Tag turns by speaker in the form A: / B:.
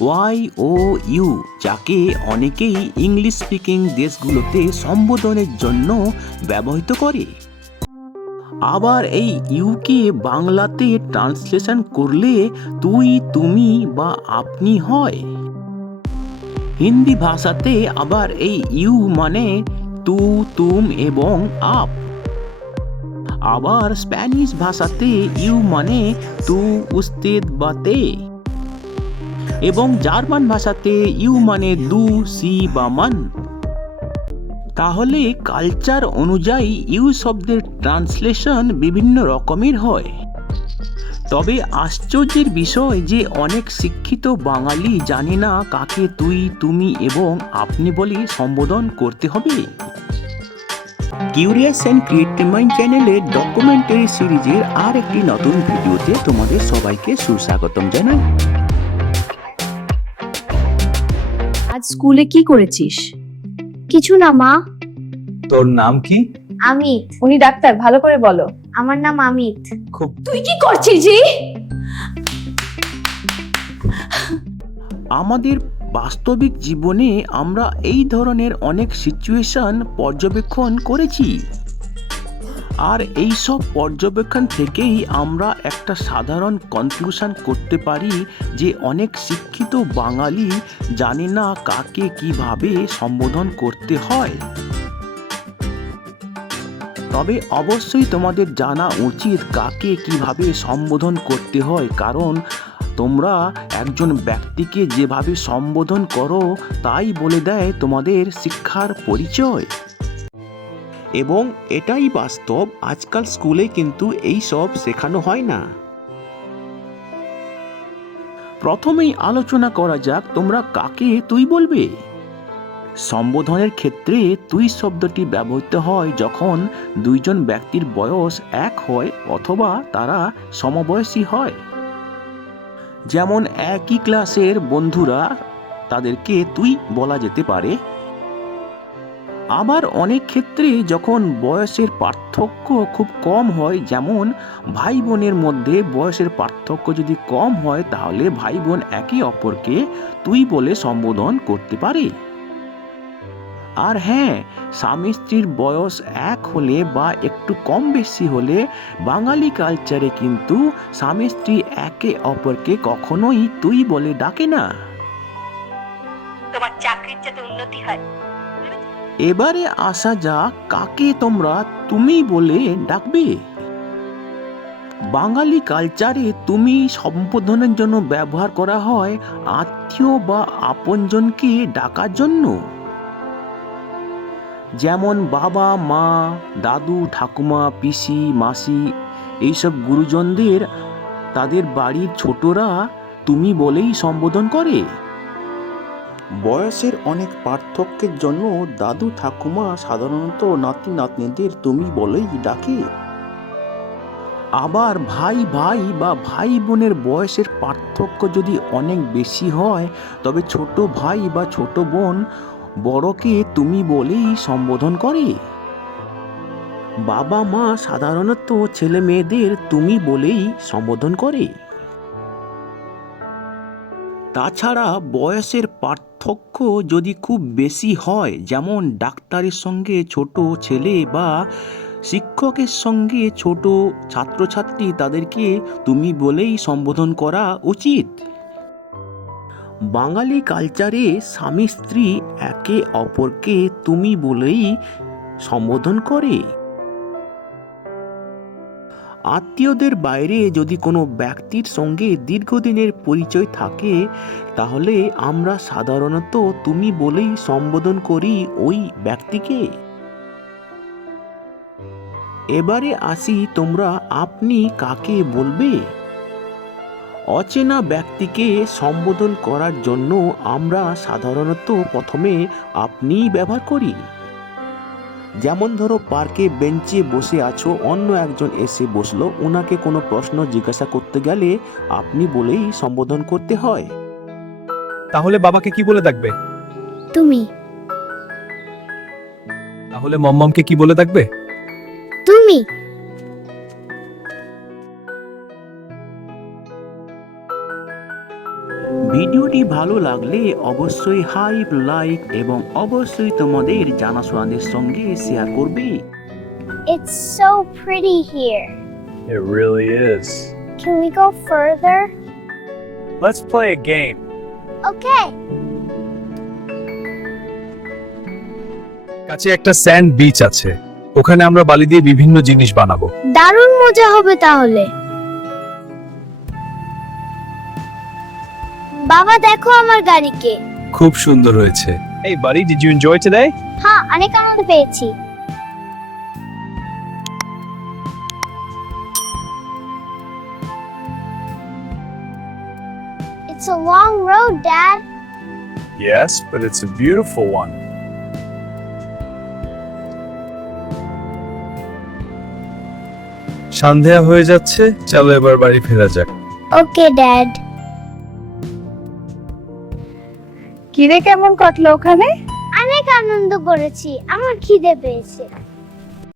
A: Y O you যাকে অনেকেই English speaking দেশগুলোতে সম্বোধনের জন্য ব্যবহৃত করে। আবার এই ইউকে বাংলাতে ট্রান্সলেশন করলে তুই, তুমি বা আপনি হয়। হিন্দি ভাষাতে আবার এই ইউ মানে তু, তুম এবং আপ। আবার স্প্যানিশ ভাষাতে ইউ মানে তু, উস্তেদ বা তে। এবং জার্মান ভাষাতে ইউ মানে দু, সি বা মান। তাহলে কালচার অনুযায়ী ইউ শব্দের ট্রান্সলেশন বিভিন্ন রকমের হয়। তবে আশ্চর্যের বিষয় যে অনেক শিক্ষিত বাঙালি জানে না কাকে তুই, তুমি এবং আপনি বলে সম্বোধন করতে হবে। কিউরিয়াস অ্যান্ড ক্রিয়েটিভ মাইন্ড চ্যানেলের ডকুমেন্টারি সিরিজের আর একটি নতুন ভিডিওতে তোমাদের সবাইকে সুস্বাগতম জানাই।
B: স্কুলে কি করেছিস?
C: কিছু না মা।
D: তোর নাম কি?
C: আমিত।
B: উনি ডাক্তার ভালো করে বলো।
C: আমার নাম আমিত।
D: খুব
B: তুই কি করছিস জি?
A: আমাদের বাস্তবিক জীবনে আমরা এই ধরনের অনেক সিচুয়েশন পর্যবেক্ষণ করেছি। আর এই সব পর্যবেক্ষণ থেকেই আমরা একটা সাধারণ কনক্লুশন করতে পারি যে অনেক শিক্ষিত বাঙালি জানে না কাকে কীভাবে সম্বোধন করতে হয়। তবে অবশ্যই তোমাদের জানা উচিত কাকে কীভাবে সম্বোধন করতে হয়, কারণ তোমরা একজন ব্যক্তিকে যেভাবে সম্বোধন করো, তাই বলে দেয় তোমাদের শিক্ষার পরিচয়। এবং এটাই বাস্তব, আজকাল স্কুলে কিন্তু এই সব শেখানো হয় না। প্রথমেই আলোচনা করা যাক, তোমরা কাকে তুই বলবে? সম্বোধনের ক্ষেত্রে তুই শব্দটি ব্যবহৃত হয় যখন দুইজন ব্যক্তির বয়স এক হয় অথবা তারা সমবয়সী হয়। যেমন একই ক্লাসের বন্ধুরা, তাদেরকে তুই বলা যেতে পারে। আবার অনেক ক্ষেত্রে যখন বয়সের পার্থক্য খুব কম হয়, যেমন ভাই বোনের মধ্যে বয়সের পার্থক্য যদি কম হয়, তাহলে ভাই বোন একে অপরকে তুই বলে সম্বোধন করতে পারে। আর হ্যাঁ স্বামী স্ত্রীর বয়স এক হলে বা একটু কম বেশি হলে বাঙালি কালচারে কিন্তু স্বামী স্ত্রী একে অপরকে কখনোই তুই বলে ডাকে না।
E: তোমার চাকরির যাতে উন্নতি হয়
A: এবারে আসা যাক কাকে তোমরা তুমি বলে ডাকবে। বাঙালি কালচারে তুমি সম্বোধনের জন্য ব্যবহার করা হয় আত্মীয় বা আপনজনকে ডাকার জন্য। যেমন বাবা, মা, দাদু, ঠাকুমা, পিসি, মাসি, এইসব গুরুজনদের তাদের বাড়ির ছোটরা তুমি বলেই সম্বোধন করে। বয়সের অনেক পার্থক্যের জন্য দাদু ঠাকুমা সাধারণত নাতি নাতনিদের তুমি বলেই ডাকে। আবার ভাই ভাই বা ভাই বোনের বয়সের পার্থক্য যদি অনেক বেশি হয়, তবে ছোট ভাই বা ছোট বোন বড়কে তুমি বলেই সম্বোধন করে। বাবা মা সাধারণত ছেলে মেয়েদের তুমি বলেই সম্বোধন করে। তাছাড়া বয়সের পার্থক্য যদি খুব বেশি হয়, যেমন ডাক্তারের সঙ্গে ছোট ছেলে বা শিক্ষকের সঙ্গে ছোট ছাত্রছাত্রী, তাদেরকে তুমি বলেই সম্বোধন করা উচিত। বাঙালি কালচারে স্বামী স্ত্রী একে অপরকে তুমি বলেই সম্বোধন করে। আত্মীয়দের বাইরে যদি কোনো ব্যক্তির সঙ্গে দীর্ঘদিনের পরিচয় থাকে, তাহলে আমরা সাধারণত তুমি বলেই সম্বোধন করি ওই ব্যক্তিকে। এবারে আসি তোমরা আপনি কাকে বলবে? অচেনা ব্যক্তিকে সম্বোধন করার জন্য আমরা সাধারণত প্রথমে আপনি ব্যবহার করি। যেমন ধরো পার্কে বেঞ্চে বসে আছো অন্য একজন এসে বসল ওনাকে কোনো প্রশ্ন জিজ্ঞাসা করতে গেলে আপনি বলেই সম্বোধন করতে হয়।
D: তাহলে বাবাকে কি বলে ডাকবে?
C: তুমি।
D: তাহলে মম্মমকে কি বলে ডাকবে?
C: তুমি।
A: ভিডিওটি ভালো লাগলে অবশ্যই হাইপ লাইক এবং অবশ্যই তোমাদের জানাশোনাদের সঙ্গে শেয়ার করবে
C: It's so pretty here.
D: It really is.
C: Can we go further?
D: Let's play a game.
C: Okay.
D: কাছে একটা স্যান্ড বিচ আছে ওখানে আমরা বালি দিয়ে বিভিন্ন জিনিস বানাবো
C: দারুণ মজা হবে তাহলে বাবা দেখো আমার গাড়িকে
D: খুব সুন্দর হয়েছে এই বাড়ি ডিড ইউ এনজয় টুডে
C: হ্যাঁ অনেক আনন্দ পেয়েছি It's a long road, Dad.
D: Yes, but it's a beautiful one. সন্ধ্যা হয়ে যাচ্ছে চলো এবার বাড়ি ফেরা যাক
C: Okay, Dad.
B: কিরে কেমন কাটলো ওখানে?
C: অনেক আনন্দ করেছি আমার খিদে পেয়েছে।